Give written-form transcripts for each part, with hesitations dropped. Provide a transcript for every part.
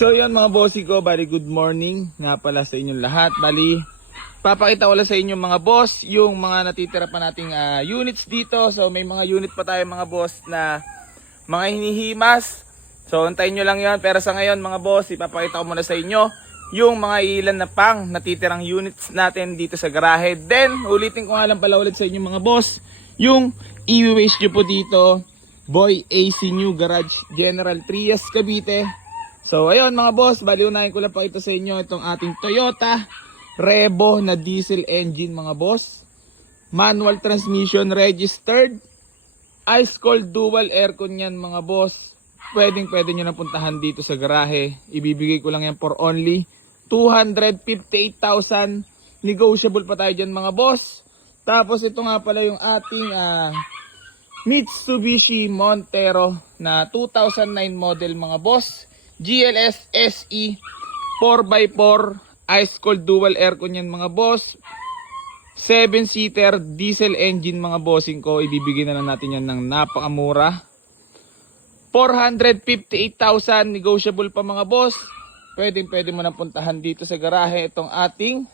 So yun mga bossy ko, bali good morning nga pala sa inyong lahat. Bali, papakita ko lang sa inyo mga boss yung mga natitira pa nating units dito. So may mga unit pa tayo mga boss na mga hinihimas. So antayin nyo lang yun. Pero sa ngayon mga boss, ipapakita ko muna sa inyo yung mga ilan na pang natitirang units natin dito sa garahe. Then ulitin ko nga lang pala ulit sa inyo mga boss, yung i-waste nyo po dito, Boy AC New Garage, General Trias, Cavite. So ayun mga boss, bali unahin ko lang pakita sa inyo itong ating Toyota Revo na diesel engine mga boss. Manual transmission, registered, ice cold dual aircon yan mga boss. Pwede nyo na puntahan dito sa garahe. Ibibigay ko lang yan for only 258,000. Negotiable pa tayo dyan mga boss. Tapos ito nga pala yung ating Mitsubishi Montero na 2009 model mga boss. GLS SE 4x4 ice cold dual aircon yan mga boss. 7-seater diesel engine mga bossing ko. Ibibigay na lang natin yan ng napakamura. 458,000 negotiable pa mga boss. Pwede mo na puntahan dito sa garahe itong ating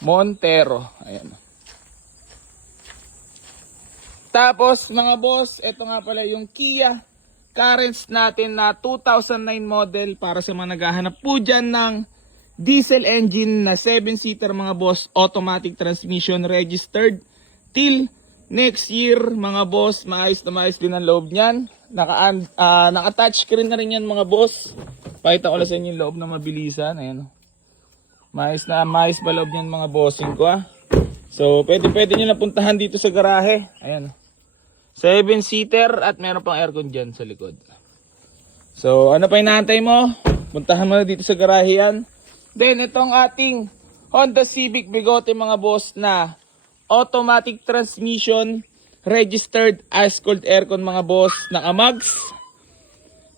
Montero. Ayan. Tapos mga boss, ito nga pala yung Kia Carens natin na 2009 model para sa mga naghahanap po dyan ng diesel engine na 7-seater mga boss, automatic transmission, registered till next year mga boss. Maayos na maayos din ang loob niyan. Naka-touch screen na rin yan mga boss. Pakita ko lang sa inyo yung loob na mabilisan. Ayan. Maayos na maayos ba loob niyan mga bossing ko So pwede nyo na puntahan dito sa garahe. Ayan. 7-seater at meron pang aircon dyan sa likod. So ano pa inaantay mo? Puntahan mo na dito sa garahe yan. Then itong ating Honda Civic Bigote mga boss na automatic transmission, registered ice cold aircon mga boss, naka-mags,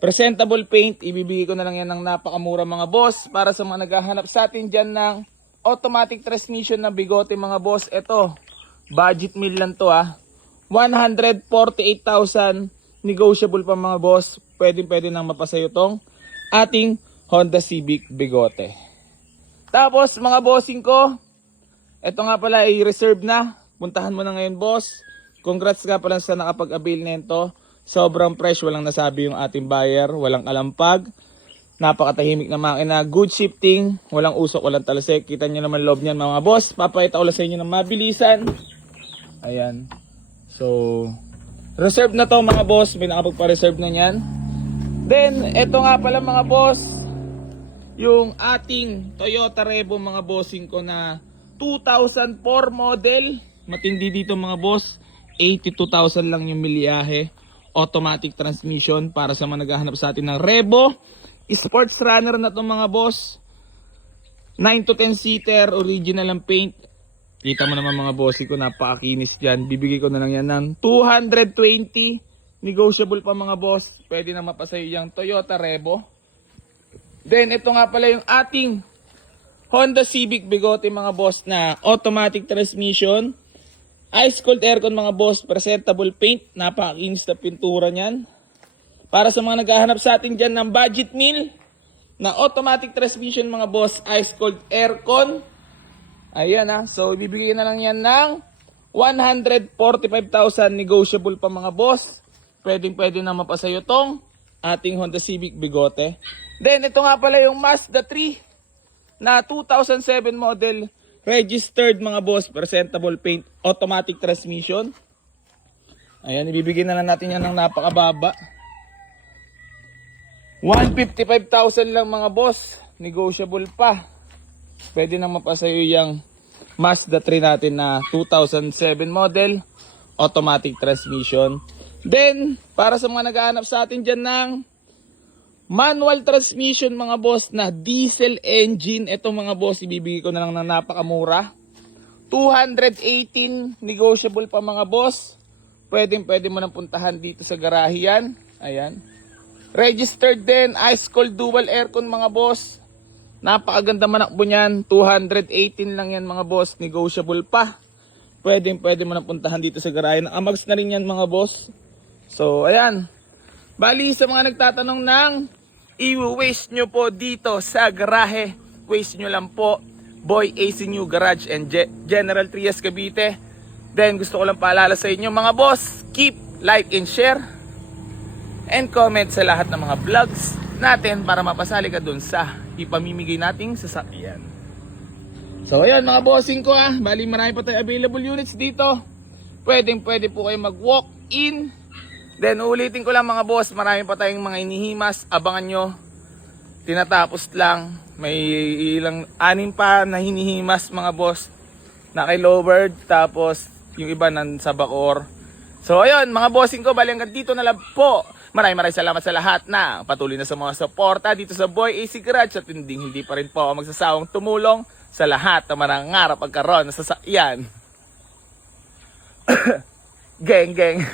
presentable paint. Ibibigay ko na lang yan ng napakamura mga boss para sa mga naghahanap sa atin dyan ng automatic transmission na Bigote mga boss. Ito, budget meal lang to 148,000 negotiable pa mga boss. Pwede nang mapasayo tong ating Honda Civic Bigote. Tapos mga bossing ko, ito nga pala ay reserve na. Puntahan mo na ngayon boss. Congrats nga pala sa nakapag-avail nito. Sobrang fresh, walang nasabi yung ating buyer, walang alampag. Napakatahimik na makina, good shifting, walang usok, walang talasek. Kita nyo naman loob niyan mga boss. Papakita ko lang sa inyo ng mabilisan. Ayan. So, reserve na to mga boss. May nakapagpa-reserve na yan. Then, ito nga pala mga boss, yung ating Toyota Revo mga bossing ko na 2004 model. Matindi dito mga boss. 82,000 lang yung miliyahe. Automatic transmission para sa mga naghahanap sa atin ng Revo. Sports runner na to mga boss. 9 to 10 seater, original ang paint. Kita mo naman mga bossy ko, napakakinis dyan. Bibigay ko na lang yan ng 220. Negotiable pa mga boss. Pwede na mapasayo yung Toyota Revo. Then ito nga pala yung ating Honda Civic Bigote mga boss na automatic transmission, ice cold aircon mga boss, presentable paint, napakakinis na pintura niyan. Para sa mga naghahanap sa atin dyan ng budget meal na automatic transmission mga boss, ice cold aircon. Ayan so ibibigay na lang yan ng 145,000 negotiable pa mga boss. Pwede na mapasayo tong ating Honda Civic Bigote. Then ito nga pala yung Mazda 3 na 2007 model, registered mga boss, presentable paint, automatic transmission. Ayan, ibibigay na lang natin yan ng napakababa. 155,000 lang mga boss, negotiable pa. Pwede na mapasayo yung Mazda 3 natin na 2007 model, automatic transmission. Then, para sa mga naghahanap sa atin dyan ng manual transmission mga boss na diesel engine, ito mga boss, ibibigay ko na lang ng napakamura. 218, negotiable pa mga boss. Pwede mo nang puntahan dito sa garahe yan. Ayan. Registered din, ice cold dual aircon mga boss. Napakaganda manakbo niyan. 218 lang yan mga boss, negotiable pa. Pwede mo nang puntahan dito sa garahe. Naka-mags na rin yan mga boss. So ayan. Bali sa mga nagtatanong ng i-waste nyo po dito sa garahe. Waste nyo lang po, Boy AC New Garage and General Trias Cavite. Then gusto ko lang paalala sa inyo mga boss, keep like and share and comment sa lahat ng mga vlogs natin para mapasali ka dun sa ipamimigay nating sasakyan. So ayun mga bossing ko bali marami pa tayong available units dito. Pwede po kayo mag-walk in. Then ulitin ko lang mga boss, marami pa tayong mga inihimas, abangan nyo. Tinatapos lang, may ilang 6 pa na hinihimas mga boss na kay Lovebird, tapos yung iba sa Bacoor. So ayun mga bossing ko, bali hanggang dito na lang po. Maraming salamat sa lahat na patuloy na sa mga suporta dito sa Boy AC Garage at hindi pa rin po ako magsasawang tumulong sa lahat na manangarap pagkaroon ng sasakyan. Geng.